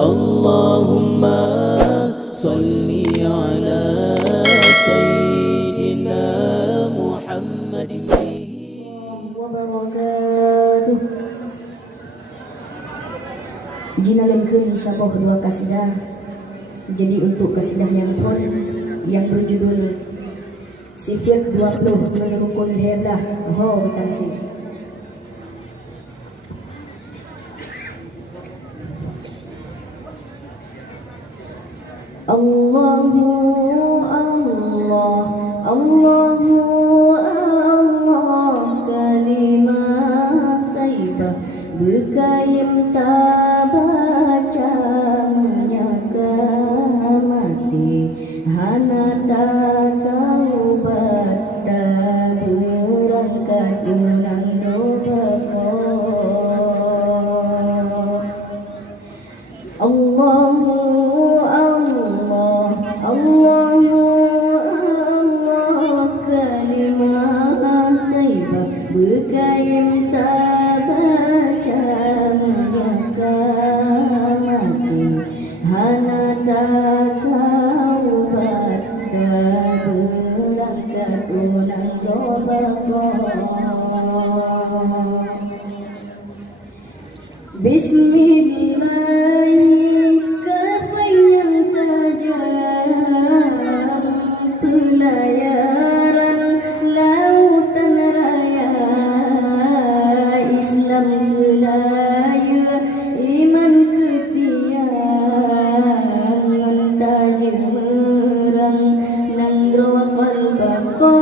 Allahumma salli ala Sayyidina Muhammadin wabarakatuh. Jinalenkeun saboh dua kasidah. Jadi untuk kasidah yang pun yang berjudul Sifat 20 Rukun Heblah Ho Tansih. Allahu Allah, Allahu Allah, kalimat taibah berkaim tak baca menyangka mati, hana tak taubat tak berangkat unang doa. Allahu Allahu Allah, kalimat taibah berkaim tak baca menyangka mati, hana tak taubat tak berangkat unang tobat. Bismillah, kapai yang tajam, pelayaran lautan raya, Islam gelaya, iman ketiang, mentajir merang, nanggro qalbaka,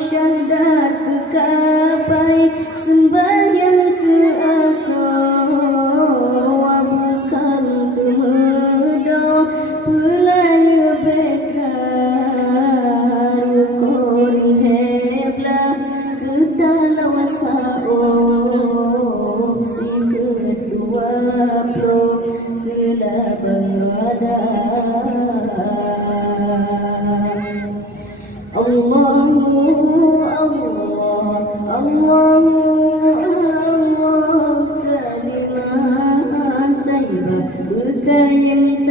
syahadat kekapai, sembahyang ke asa, bukan ke medo, pelaya bekar, rukun heblah ke tanah wasaum, si kedua pro kela bengadang. Allahu Allah, Allahu Allah, kalimat taibah berkaim